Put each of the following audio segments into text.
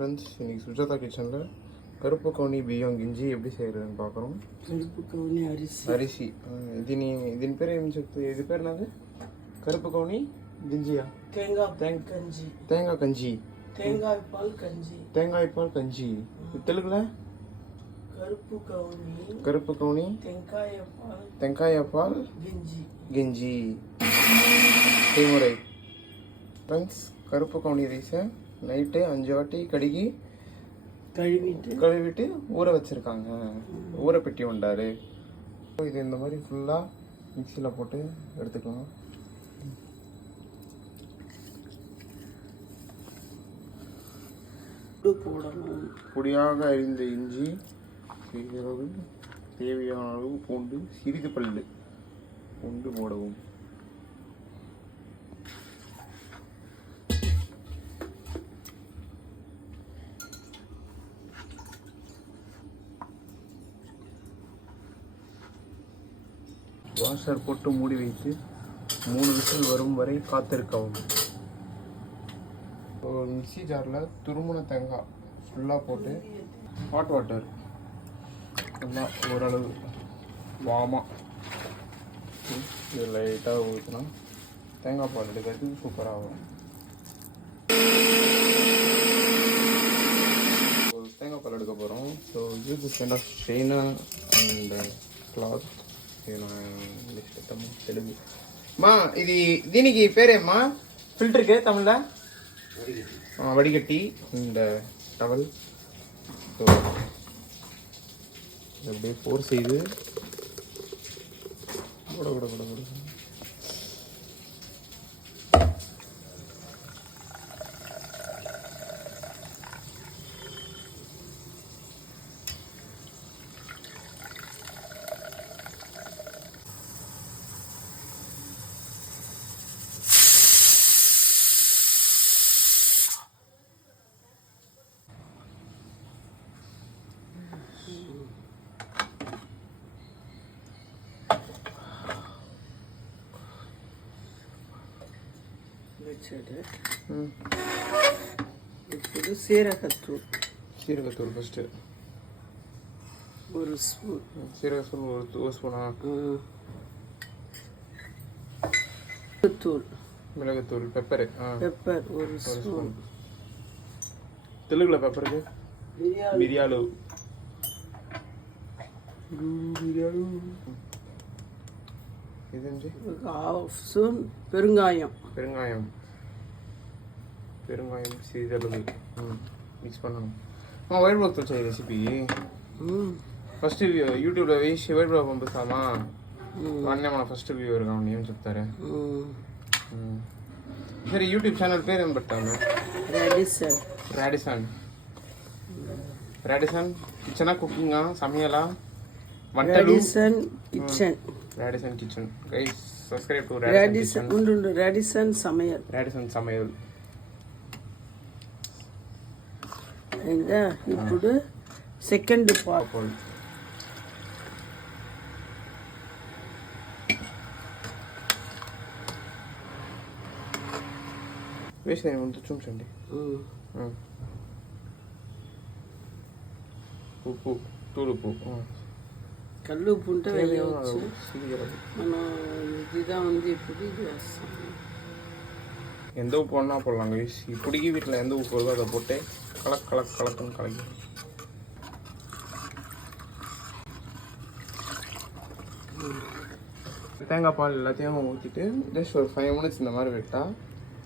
Friends இன்றைக்கி சுஜாதா கிச்சனில் கருப்பு கவுனி பிய்யம் கிஞ்சி எப்படி செய்கிறதுன்னு பார்க்குறோம். கருப்பு கவுனி அரிசி. அரிசி. இதனி இதன் பேர் ஏம் சக்தி இது பேர் என்னது? கருப்பு கவுனி கிஞ்சியா தேங்காய் தேங்க் கஞ்சி. தேங்காய் கஞ்சி. தேங்காய் பால் கஞ்சி. தேங்காய் பால் கஞ்சி. தெலுங்குல? கருப்பு கவுனி. கருப்பு கவுனி. தேங்காய் பால். தேங்காய் பால். கிஞ்சி. கிஞ்சி. செய்முறை. ஃப்ரெண்ட்ஸ் கருப்பு கவுனி ரைஸை நைட்டு அஞ்சு வாட்டி கழுகி கழுவிட்டு கழுவிட்டு ஊற வச்சிருக்காங்க. ஊற பெட்டி உண்டாரு. இது இந்த மாதிரி ஃபுல்லாக மிக்சியில் போட்டு எடுத்துக்கலாம். போடணும். பொடியாக அரிந்த இஞ்சி சிறிதளவு தேவையான அளவு பூண்டு சிறிது பல்லு. பூண்டு போடவும். வாஷர் போட்டு மூடி வைத்து மூணு விசில் வரும் வரை காத்திருக்கவும். ஒரு மிக்சி ஜாரில் துருமுன தேங்காய் ஃபுல்லாக போட்டு ஹாட் வாட்டர் எல்லாம் ஓரளவு வாமாக இது லைட்டாக ஊற்றினா தேங்காய் பால் எடுக்கிறதுக்கு சூப்பராக வரும். தேங்காய் பால் எடுக்க போகிறோம் ஸோ யூஸ் திஸ் ஆஃப் ஷெய்னா அண்ட் கிளாத் తెలుగు మా ఇది దీనికి పేరేమ్మా ఫిల్టర్కి తమిళ ఆ, వడిగట్టి అండ్ டவல் ஸோ அப்படியே ஃபோர் செய்து கூட கூட கூட கூட வச்சுட்டு ம் ఇప్పుడు சீரகத்தூள் சீரகத்தூள் ஃபஸ்ட்டு ஒரு ஸ்பூன் சீரகத்தூள் ஒரு ஒரு ஸ்பூனா தூள் மிளகுத்தூள் பெப்பரு ஆ பெப்பர் ஒரு ஒரு ஸ்பூன் ஸ்பூன் தெலுங்குல பெப்பருக்கு பிரியாணி மிரியாலு மிரியாலு இது வந்து ஹாஃப் ஸ்பூன் பெருங்காயம் பெருங்காயம் பெருங்காயம் சிறிதளவு ம் மிக்ஸ் பண்ணணும் ఆ వైట్ బ్లాక్ వచ్చాయి రెసిపీ ம் ఫస్ట్ యూట్యూబ్లో వేసి వైట్ బ్లాక్ పంపిస్తామా ம் వాడినే మన ఫస్ట్ వ్యూవర్ కావండి ఏం చెప్తారా ம் మ్మ్. సరే యూట్యూబ్ ఛానల్ పేరు ఏం పెట్టాము ரெடிசன் రాడిసన్ రాడిసన్ కిచెనా కుకింగా సమయాలా వంటలు Radisson kitchen Radisson kitchen guys subscribe to Radisson Radisson உண்டு உண்டு ரெடிசன் சமையல் రాడిసన్ సమయల్ ఇంకా ఇప్పుడు సెకండ్ పాపడ్ వేసిన ఉంటే చూపించండి ఉప్పు తూడుపు కళ్ళు ఉప్పు ఉంటే మన ఇదిగా ఉంది ఇప్పుడు ఇది వేస్తాం எந்த உப்பு வேணால் போடலாம் கைஸ் இப்படிக்கு வீட்டில் எந்த உப்பு வருதோ அதை போட்டு கலக் கலக் கலக்குன்னு கலக்கி. தேங்காய் பால் எல்லாத்தையும் ஊற்றிட்டு ஜஸ்ட் ஒரு ஃபைவ் மினிட்ஸ் இந்த மாதிரி விட்டால்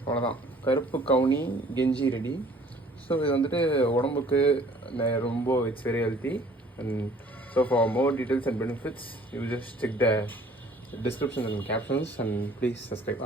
அவ்வளோதான் கருப்பு கவுனி கெஞ்சி ரெடி. ஸோ இது வந்துட்டு உடம்புக்கு ரொம்ப it's very healthy and so for more details and benefits you just check the description and captions and please subscribe